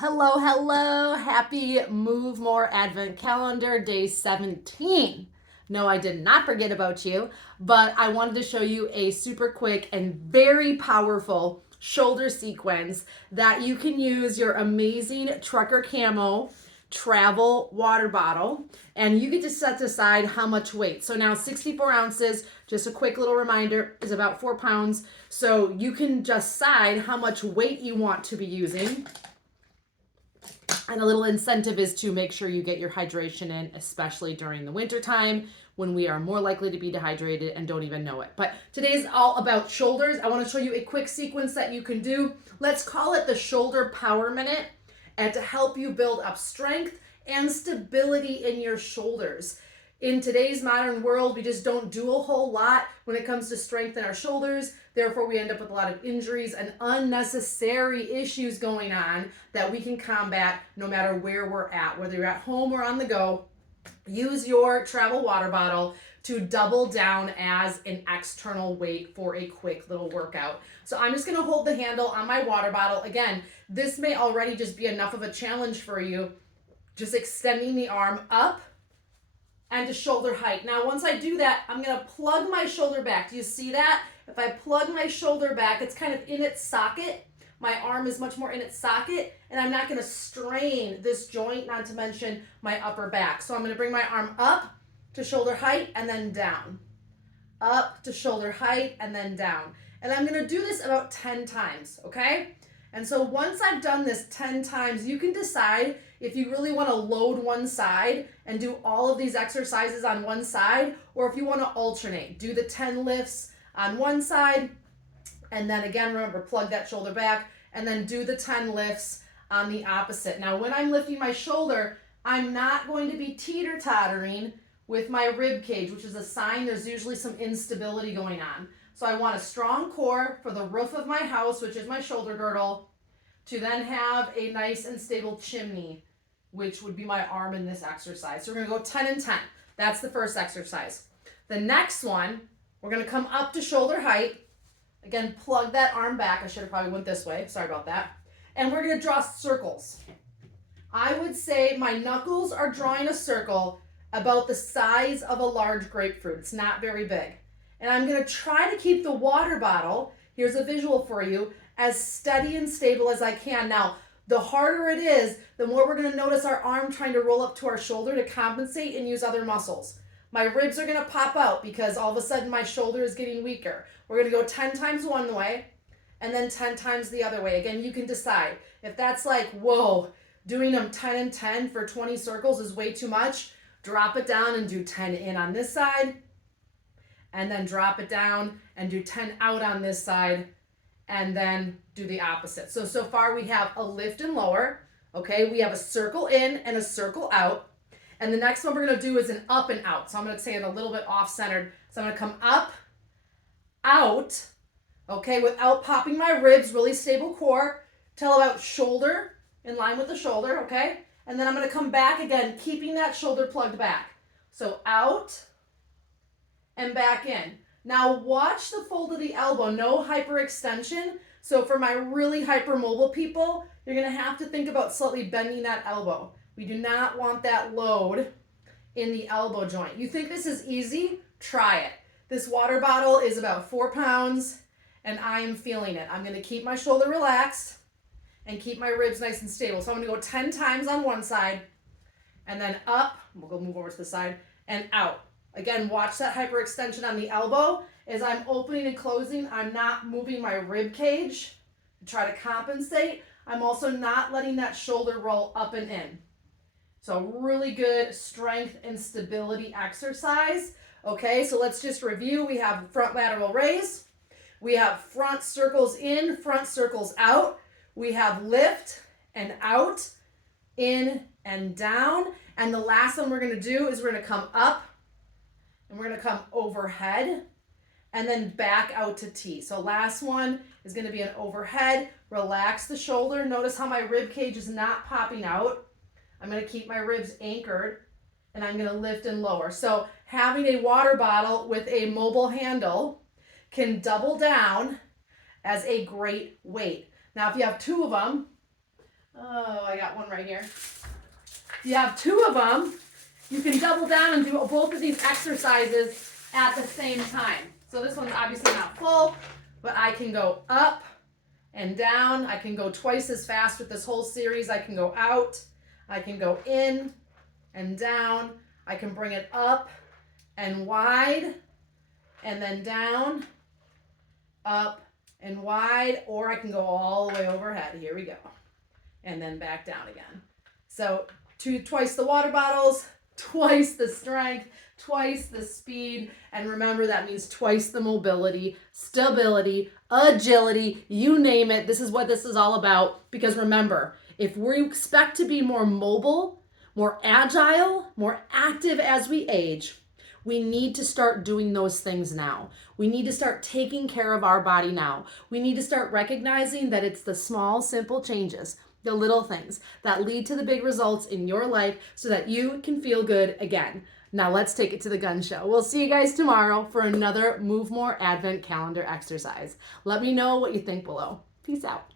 Hello, hello. Happy Move More Advent Calendar, day 17. No, I did not forget about you, but I wanted to show you a super quick and very powerful shoulder sequence that you can use your amazing trucker camo travel water bottle, and you get to set aside how much weight. So now 64 ounces, just a quick little reminder, is about 4 pounds. So you can just decide how much weight you want to be using. And a little incentive is to make sure you get your hydration in, especially during the winter time when we are more likely to be dehydrated and don't even know it. But today's all about shoulders. I want to show you a quick sequence that you can do. Let's call it the shoulder power minute, and to help you build up strength and stability in your shoulders. In today's modern world, we just don't do a whole lot when it comes to strength in our shoulders. Therefore, we end up with a lot of injuries and unnecessary issues going on that we can combat no matter where we're at, whether you're at home or on the go. Use your travel water bottle to double down as an external weight for a quick little workout. So I'm just gonna hold the handle on my water bottle. Again, this may already just be enough of a challenge for you, just extending the arm up and to shoulder height. Now, once I do that, I'm gonna plug my shoulder back. Do you see that? If I plug my shoulder back, it's kind of in its socket. My arm is much more in its socket, and I'm not gonna strain this joint, not to mention my upper back. So I'm gonna bring my arm up to shoulder height and then down. Up to shoulder height and then down. And I'm gonna do this about 10 times, okay? And so once I've done this 10 times, you can decide if you really want to load one side and do all of these exercises on one side, or if you want to alternate. Do the 10 lifts on one side, and then again, remember, plug that shoulder back, and then do the 10 lifts on the opposite. Now, when I'm lifting my shoulder, I'm not going to be teeter-tottering with my rib cage, which is a sign there's usually some instability going on. So I want a strong core for the roof of my house, which is my shoulder girdle, to then have a nice and stable chimney, which would be my arm in this exercise. So we're gonna go 10 and 10. That's the first exercise. The next one, we're gonna come up to shoulder height. Again, plug that arm back. I should have probably went this way. Sorry about that. And we're gonna draw circles. I would say my knuckles are drawing a circle about the size of a large grapefruit. It's not very big. And I'm gonna try to keep the water bottle, here's a visual for you, as steady and stable as I can. Now, the harder it is, the more we're gonna notice our arm trying to roll up to our shoulder to compensate and use other muscles. My ribs are gonna pop out because all of a sudden my shoulder is getting weaker. We're gonna go 10 times one way and then 10 times the other way. Again, you can decide. If that's like, whoa, doing them 10 and 10 for 20 circles is way too much, drop it down and do 10 in on this side, and then drop it down and do 10 out on this side, and then do the opposite. So far we have a lift and lower, okay? We have a circle in and a circle out. And the next one we're gonna do is an up and out. So I'm gonna stand a little bit off-centered. So I'm gonna come up, out, okay, without popping my ribs, really stable core, till about shoulder, in line with the shoulder, okay? And then I'm gonna come back again, keeping that shoulder plugged back. So out and back in. Now watch the fold of the elbow, no hyperextension. So for my really hypermobile people, you're gonna have to think about slightly bending that elbow. We do not want that load in the elbow joint. You think this is easy? Try it. This water bottle is about 4 pounds and I am feeling it. I'm gonna keep my shoulder relaxed and keep my ribs nice and stable. So I'm gonna go 10 times on one side and then up, we'll go move over to the side, and out. Again, watch that hyperextension on the elbow. As I'm opening and closing, I'm not moving my rib cage to try to compensate. I'm also not letting that shoulder roll up and in. So really good strength and stability exercise. Okay, so let's just review. We have front lateral raise. We have front circles in, front circles out. We have lift and out, in and down. And the last one we're gonna do is we're gonna come up and we're gonna come overhead and then back out to T. So last one is gonna be an overhead. Relax the shoulder. Notice how my rib cage is not popping out. I'm gonna keep my ribs anchored and I'm gonna lift and lower. So having a water bottle with a mobile handle can double down as a great weight. Now, if you have two of them, oh, I got one right here. You have two of them. You can double down and do both of these exercises at the same time. So this one's obviously not full, but I can go up and down. I can go twice as fast with this whole series. I can go out. I can go in and down. I can bring it up and wide and then down, up and wide, or I can go all the way overhead. Here we go. And then back down again. So twice the water bottles, twice the strength, twice the speed, and remember that means twice the mobility, stability, agility, you name it. This is what this is all about, because remember, if we expect to be more mobile, more agile, more active as we age, we need to start doing those things now. We need to start taking care of our body now. We need to start recognizing that it's the small, simple changes, the little things that lead to the big results in your life so that you can feel good again. Now let's take it to the gun show. We'll see you guys tomorrow for another Move More Advent Calendar exercise. Let me know what you think below. Peace out.